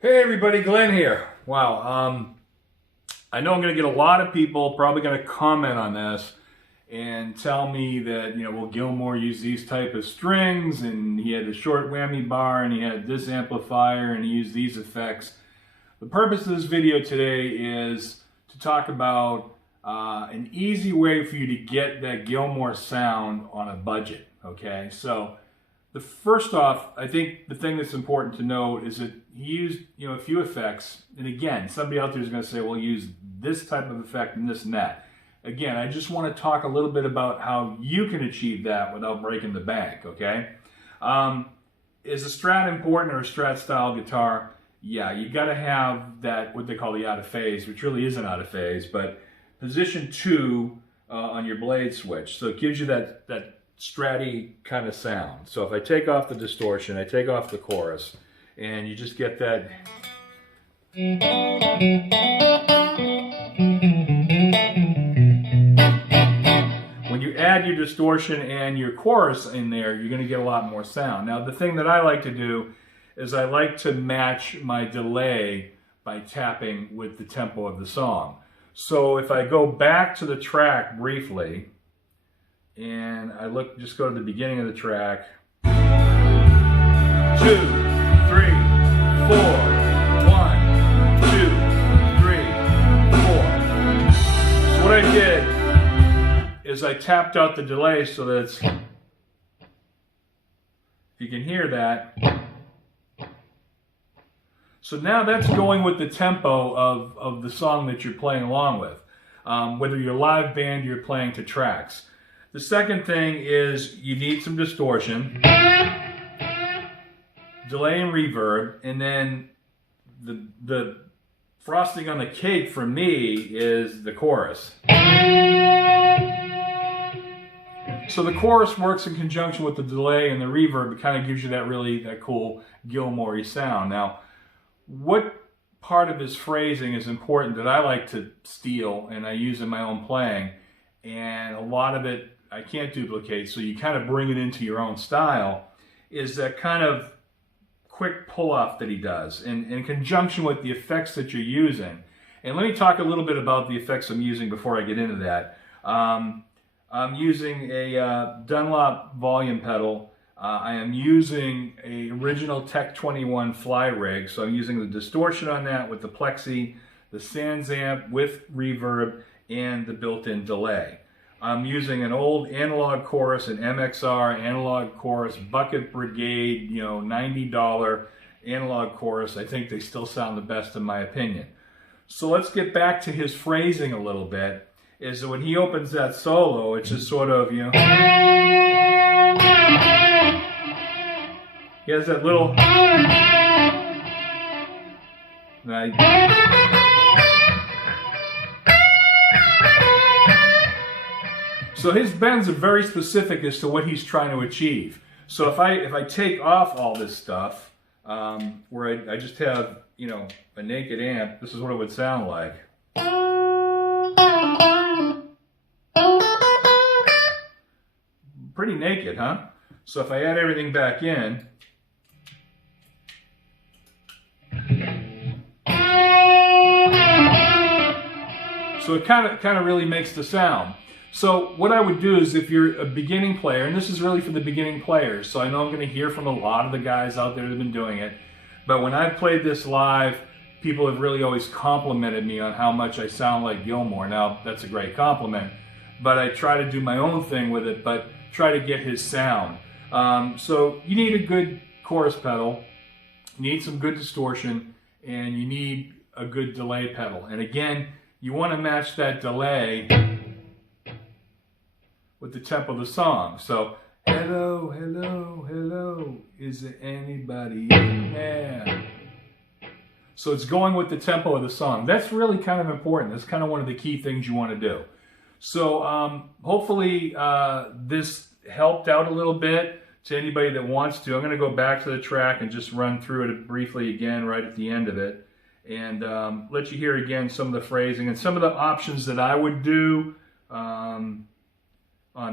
Hey everybody, Glenn here. Wow, I know I'm going to get a lot of people probably going to comment on this and tell me that, well, Gilmour used these type of strings and he had a short whammy bar and he had this amplifier and he used these effects. The purpose of this video today is to talk about an easy way for you to get that Gilmour sound on a budget, okay? So, first off, I think the thing that's important to note is that he used, a few effects. And again, somebody out there is going to say, well, use this type of effect and this and that. Again, I just want to talk a little bit about how you can achieve that without breaking the bank, okay? Is a Strat important or a Strat style guitar? Yeah, you got to have that, what they call the out of phase, which really isn't out of phase, but position 2 on your blade switch. So it gives you that Stratty kind of sound. So if I take off the distortion, I take off the chorus, and you just get that. When you add your distortion and your chorus in there, you're going to get a lot more sound. Now the thing that I like to do is I like to match my delay by tapping with the tempo of the song. So if I go back to the track briefly, and I just go to the beginning of the track. 2, 3, 4, 1, 2, 3, 4. So what I did is I tapped out the delay so that it's, if you can hear that. So now that's going with the tempo of the song that you're playing along with. Whether you're live band or you're playing to tracks. The second thing is you need some distortion, delay and reverb, and then the frosting on the cake for me is the chorus. So the chorus works in conjunction with the delay and the reverb. It kind of gives you that cool Gilmour-y sound. Now, what part of his phrasing is important that I like to steal and I use in my own playing, and a lot of it I can't duplicate, so you kind of bring it into your own style, is that kind of quick pull-off that he does in conjunction with the effects that you're using. And let me talk a little bit about the effects I'm using before I get into that. I'm using a Dunlop volume pedal. I am using a original Tech21 Fly Rig, so I'm using the distortion on that with the plexi, the Sans amp with reverb, and the built-in delay. I'm using an old Analog Chorus, an MXR Analog Chorus Bucket Brigade, $90 Analog Chorus. I think they still sound the best in my opinion. So let's get back to his phrasing a little bit. Is that when he opens that solo, it's just sort of, he has that little. So his bends are very specific as to what he's trying to achieve. So if I take off all this stuff, where I just have, a naked amp, this is what it would sound like. Pretty naked, huh? So if I add everything back in, so it kind of really makes the sound. So what I would do is, if you're a beginning player, and this is really for the beginning players, so I know I'm going to hear from a lot of the guys out there that have been doing it, but when I've played this live, people have really always complimented me on how much I sound like Gilmour. Now, that's a great compliment, but I try to do my own thing with it, but try to get his sound. So you need a good chorus pedal, you need some good distortion, and you need a good delay pedal. And again, you want to match that delay with the tempo of the song. So, hello, hello, hello, is there anybody in there? So it's going with the tempo of the song. That's really kind of important. That's kind of one of the key things you want to do. So hopefully this helped out a little bit to anybody that wants to. I'm going to go back to the track and just run through it briefly again right at the end of it, and let you hear again some of the phrasing and some of the options that I would do on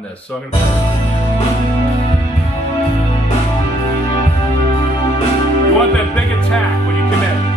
this. So I'm going to... You want that big attack when you come in.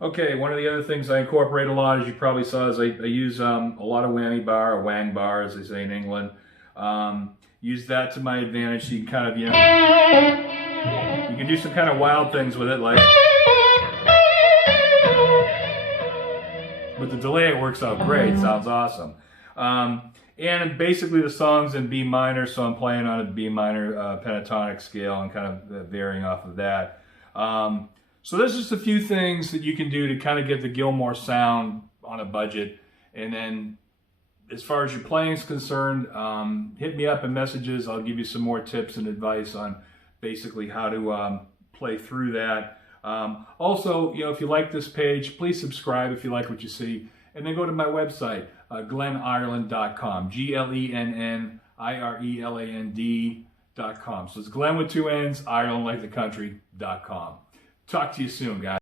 Okay, one of the other things I incorporate a lot, as you probably saw, is I use a lot of whammy bar, or wang bar, as they say in England. Use that to my advantage, so you can kind of, you can do some kind of wild things with it, like... With the delay, it works out great. It sounds awesome. And basically the song's in B minor, so I'm playing on a B minor pentatonic scale and kind of varying off of that. So there's just a few things that you can do to kind of get the Gilmour sound on a budget. And then as far as your playing is concerned, hit me up in messages. I'll give you some more tips and advice on basically how to play through that. Also, if you like this page, please subscribe if you like what you see. And then go to my website, glenireland.com, GLENNIRELAND.com. So it's Glenn with 2 N's, Ireland like the country.com. Talk to you soon, guys.